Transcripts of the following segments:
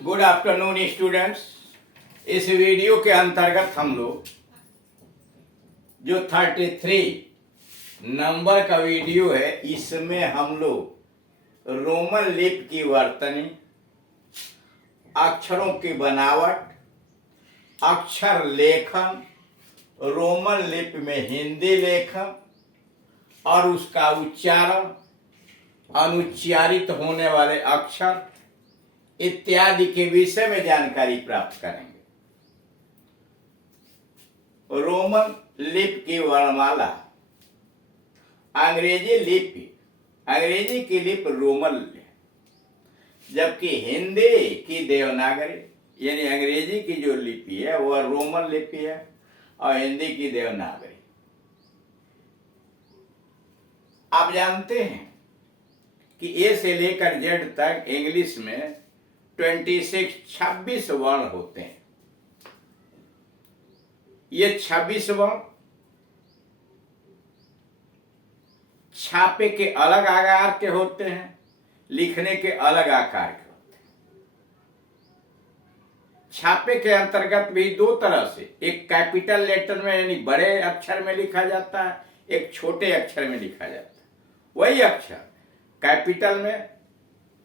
Good afternoon students. इस video के अंतर्गत हम लोग जो 33 नंबर का वीडियो है, इसमें हम लोग रोमन लिपि की वर्तनी, अक्षरों की बनावट, अक्षर लेखन, रोमन लिपि में हिंदी लेखन और उसका उच्चारण, अनुच्चारित होने वाले अक्षर इत्यादि के विषय में जानकारी प्राप्त करेंगे। रोमन लिपि की वर्णमाला, अंग्रेजी की लिपि रोमन है, जबकि हिंदी की देवनागरी यानी अंग्रेजी की जो लिपि है वह रोमन लिपि है और हिंदी की देवनागरी। आप जानते हैं कि ए से लेकर जेड तक इंग्लिश में 26 वर्ण होते हैं। ये 26 वर्ण छापे के अलग आकार के होते हैं, लिखने के अलग आकार के होते हैं। छापे के अंतर्गत भी दो तरह से, एक कैपिटल लेटर में यानी बड़े अक्षर में लिखा जाता है, एक छोटे अक्षर में लिखा जाता है। वही अक्षर कैपिटल में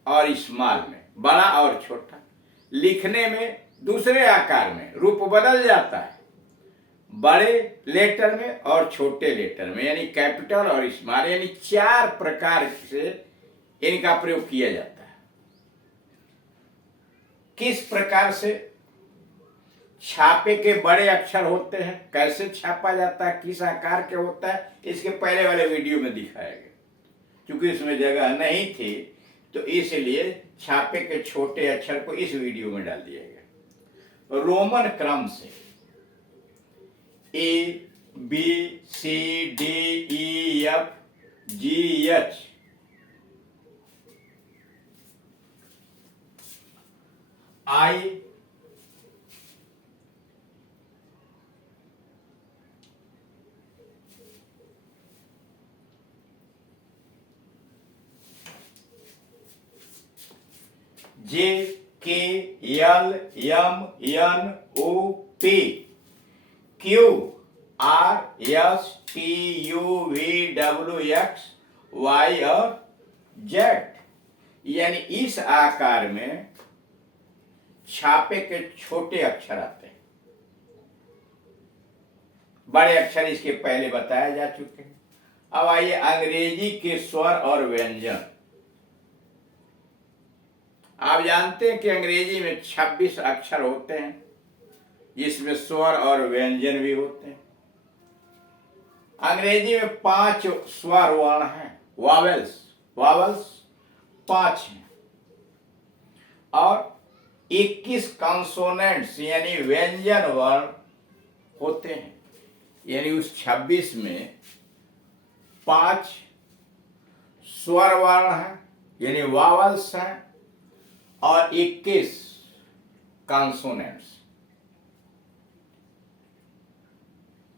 और स्मॉल में, बड़ा और छोटा, लिखने में दूसरे आकार में रूप बदल जाता है, बड़े लेटर में और छोटे लेटर में, यानी कैपिटल और स्मॉल, यानी 4 प्रकार से इनका प्रयोग किया जाता है। किस प्रकार से छापे के बड़े अक्षर होते हैं, कैसे छापा जाता है, किस आकार के होता है, इसके पहले वाले वीडियो में दिखाया गया। क्योंकि इसमें जगह नहीं थी तो इसलिए छापे के छोटे अक्षर को इस वीडियो में डाल दिया गया। रोमन क्रम से A B C D E F G H I J K L M N O P Q R S T U V W X Y और जेड, यानी इस आकार में छापे के छोटे अक्षर आते हैं। बड़े अक्षर इसके पहले बताए जा चुके हैं। अब आइए अंग्रेजी के स्वर और व्यंजन। आप जानते हैं कि अंग्रेजी में 26 अक्षर होते हैं, जिसमें स्वर और व्यंजन भी होते हैं। अंग्रेजी में 5 स्वर वर्ण हैं, वावेल्स 5 हैं, और 21 कॉन्सोनेंट्स यानी व्यंजन वर्ण होते हैं। यानी उस 26 में 5 स्वर वर्ण हैं यानी वावल्स हैं और 21 कॉन्सोनेंट्स।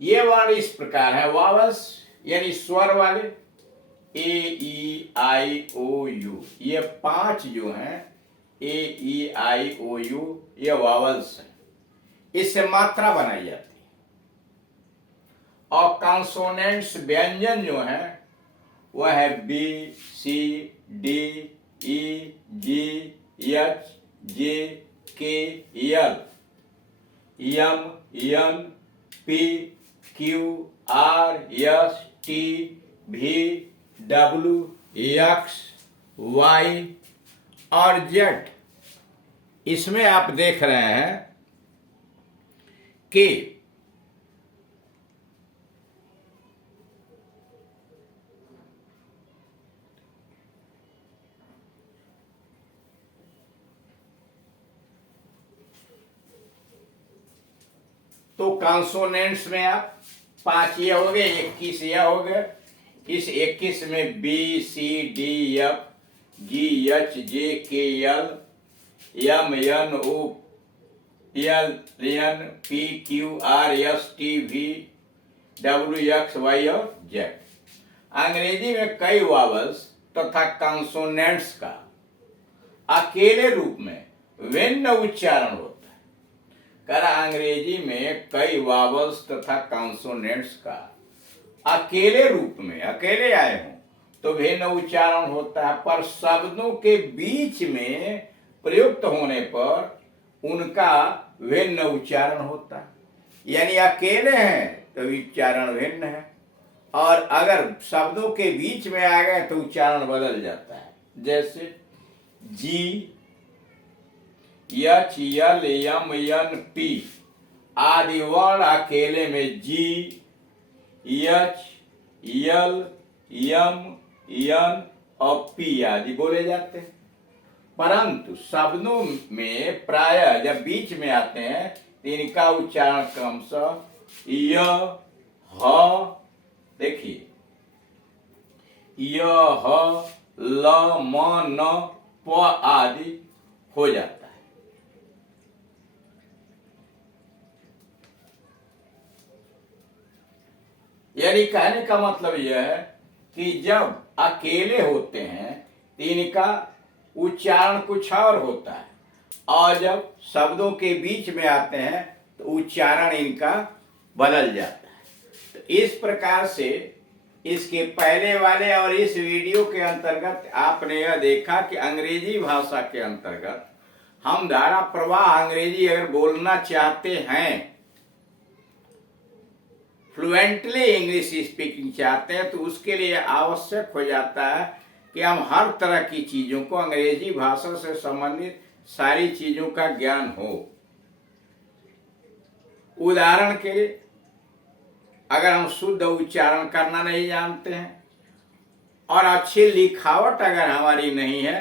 ये वर्ण इस प्रकार है। वावल्स यानी स्वर वाले ए ई आई ओ यू, ये 5 जो हैं ए ई आई ओ यू, ये वावल्स हैं। इससे मात्रा बनाई जाती है। और कॉन्सोनेंट्स व्यंजन जो हैं वह है B C D E G H J K L M N P Q R S T V W X Y और जेड। इसमें आप देख रहे हैं कि तो कॉन्सोनेंट्स में आप 5 ये हो गए, 21 ये हो गए। इस 21 में B C D F G H J K L M N O L N P Q R S T V W X Y और जेड। अंग्रेजी में कई वावल्स तथा कॉन्सोनेंट्स का अकेले रूप में भिन्न उच्चारण होता है। करा अंग्रेजी में कई वावल्स तथा कॉन्सोनेंट्स का अकेले रूप में अकेले आए हों तो भिन्न उच्चारण होता है, पर शब्दों के बीच में प्रयुक्त होने पर उनका भिन्न उच्चारण होता है। यानी अकेले हैं तो उच्चारण भिन्न है, और अगर शब्दों के बीच में आ गए तो उच्चारण बदल जाता है। जैसे जी, यच, यल, यम, यन, पी आदि वर्ण अकेले में जी, यच, यल, यम, यन और पी आदि बोले जाते हैं, परंतु शब्दों में प्रायः जब बीच में आते हैं तो इनका उच्चारण क्रमशः य, ह, देखिए य, ह, ल, म, न, प आदि हो जाता है। यानी कहने का मतलब यह है कि जब अकेले होते हैं तो इनका उच्चारण कुछ और होता है, और जब शब्दों के बीच में आते हैं तो उच्चारण इनका बदल जाता है। तो इस प्रकार से इसके पहले वाले और इस वीडियो के अंतर्गत आपने यह देखा कि अंग्रेजी भाषा के अंतर्गत हम धारा प्रवाह अंग्रेजी अगर बोलना चाहते हैं, फ्लुएंटली इंग्लिश स्पीकिंग चाहते हैं, तो उसके लिए आवश्यक हो जाता है कि हम हर तरह की चीजों को, अंग्रेजी भाषा से संबंधित सारी चीजों का ज्ञान हो। उदाहरण के लिए अगर हम शुद्ध उच्चारण करना नहीं जानते हैं और अच्छी लिखावट अगर हमारी नहीं है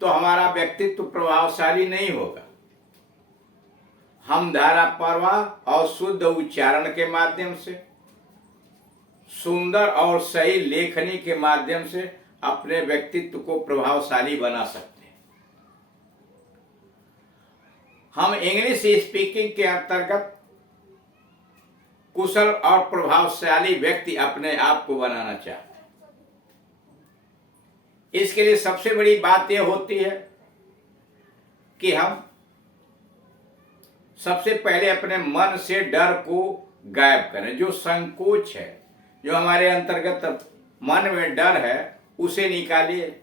तो हमारा व्यक्तित्व प्रभावशाली नहीं होगा। हम धारा प्रवाह और शुद्ध उच्चारण के माध्यम से, सुंदर और सही लेखनी के माध्यम से अपने व्यक्तित्व को प्रभावशाली बना सकते हैं। हम इंग्लिश स्पीकिंग के अंतर्गत कुशल और प्रभावशाली व्यक्ति अपने आप को बनाना चाहते हैं। इसके लिए सबसे बड़ी बात यह होती है कि हम सबसे पहले अपने मन से डर को गायब करें। जो संकोच है, जो हमारे अंतर्गत मन में डर है, उसे निकालिए।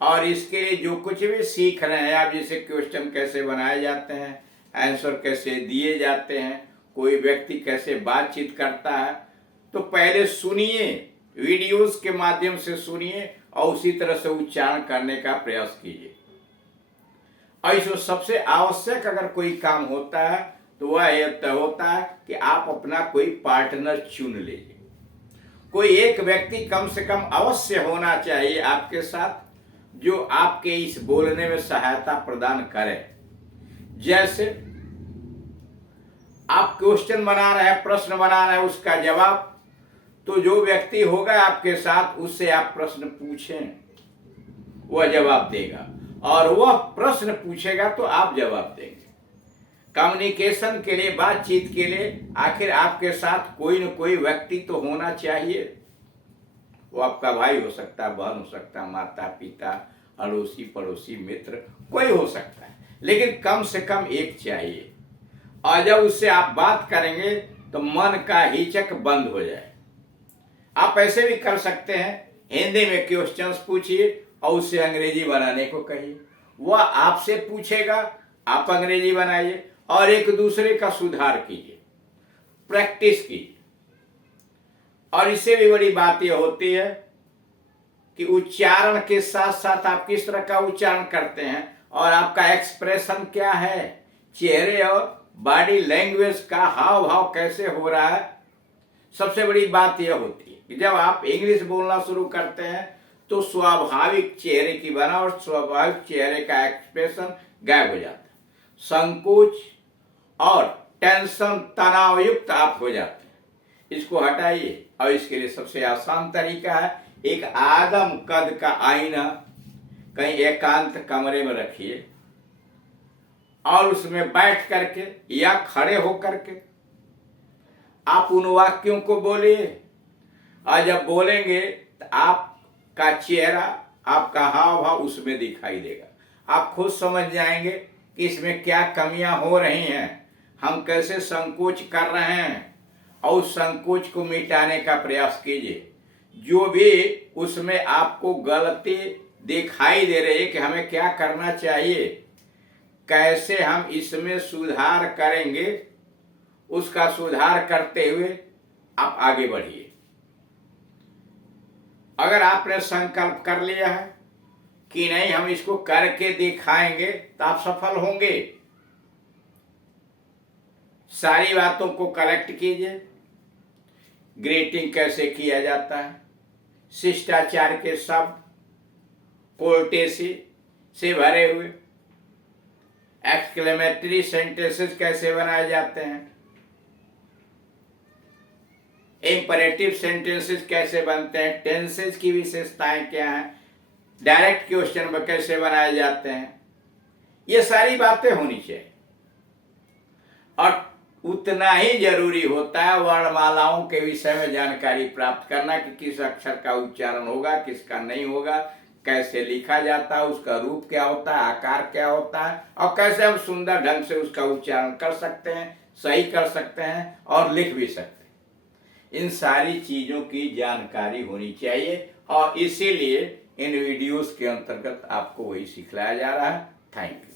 और इसके लिए जो कुछ भी सीख रहे हैं आप, जैसे क्वेश्चन कैसे बनाए जाते हैं, आंसर कैसे दिए जाते हैं, कोई व्यक्ति कैसे बातचीत करता है, तो पहले सुनिए, वीडियोस के माध्यम से सुनिए और उसी तरह से उच्चारण करने का प्रयास कीजिए। और इसमें सबसे आवश्यक अगर कोई काम होता है तो वह यह होता है कि आप अपना कोई पार्टनर चुन लीजिए। कोई एक व्यक्ति कम से कम अवश्य होना चाहिए आपके साथ, जो आपके इस बोलने में सहायता प्रदान करे। जैसे आप क्वेश्चन बना रहे हैं, प्रश्न बना रहे हैं, उसका जवाब, तो जो व्यक्ति होगा आपके साथ उससे आप प्रश्न पूछें, वह जवाब देगा, और वह प्रश्न पूछेगा तो आप जवाब देंगे। कम्युनिकेशन के लिए, बातचीत के लिए आखिर आपके साथ कोई न कोई व्यक्ति तो होना चाहिए। वो आपका भाई हो सकता है, बहन हो सकता है, माता पिता, अड़ोसी पड़ोसी, मित्र, कोई हो सकता है, लेकिन कम से कम एक चाहिए। और जब उससे आप बात करेंगे तो मन का हिचक बंद हो जाए। आप ऐसे भी कर सकते हैं, हिंदी में क्वेश्चंस पूछिए और उससे अंग्रेजी बनाने को कहिए। वह आपसे पूछेगा, आप अंग्रेजी बनाइए और एक दूसरे का सुधार कीजिए, प्रैक्टिस कीजिए। और इससे भी बड़ी बात यह होती है कि उच्चारण के साथ साथ आप किस तरह का उच्चारण करते हैं और आपका एक्सप्रेशन क्या है, चेहरे और बॉडी लैंग्वेज का हाव भाव कैसे हो रहा है। सबसे बड़ी बात यह होती है कि जब आप इंग्लिश बोलना शुरू करते हैं तो स्वाभाविक चेहरे की बनावट, स्वाभाविक चेहरे का एक्सप्रेशन गायब हो जाता है। संकोच और टेंशन, तनाव युक्त आप हो जाते हैं। इसको हटाइए और इसके लिए सबसे आसान तरीका है, एक आदम कद का आईना कहीं एकांत कमरे में रखिए और उसमें बैठ करके या खड़े होकर के आप उन वाक्यों को बोलिए। और जब बोलेंगे तो आपका चेहरा, आपका हाव भाव उसमें दिखाई देगा। आप खुद समझ जाएंगे कि इसमें क्या कमियां हो रही हैं, हम कैसे संकोच कर रहे हैं, और उस संकोच को मिटाने का प्रयास कीजिए। जो भी उसमें आपको गलती दिखाई दे रही है कि हमें क्या करना चाहिए, कैसे हम इसमें सुधार करेंगे, उसका सुधार करते हुए आप आगे बढ़िए। अगर आपने संकल्प कर लिया है कि नहीं हम इसको करके दिखाएंगे, तो आप सफल होंगे। सारी बातों को कलेक्ट कीजिए। ग्रीटिंग कैसे किया जाता है, शिष्टाचार के शब्द कोर्टेसी से भरे हुए, एक्सक्लेमेटरी सेंटेंसेस कैसे बनाए जाते हैं, इंपरेटिव सेंटेंसेस कैसे बनते हैं, टेंसेस की विशेषताएं क्या हैं, डायरेक्ट क्वेश्चन कैसे बनाए जाते हैं, ये सारी बातें होनी चाहिए। और उतना ही जरूरी होता है वर्णमालाओं के विषय में जानकारी प्राप्त करना कि किस अक्षर का उच्चारण होगा, किसका नहीं होगा, कैसे लिखा जाता है, उसका रूप क्या होता है, आकार क्या होता है, और कैसे हम सुंदर ढंग से उसका उच्चारण कर सकते हैं, सही कर सकते हैं और लिख भी सकते हैं। इन सारी चीजों की जानकारी होनी चाहिए, और इसीलिए इन वीडियोस के अंतर्गत आपको वही सिखलाया जा रहा है। Thank you.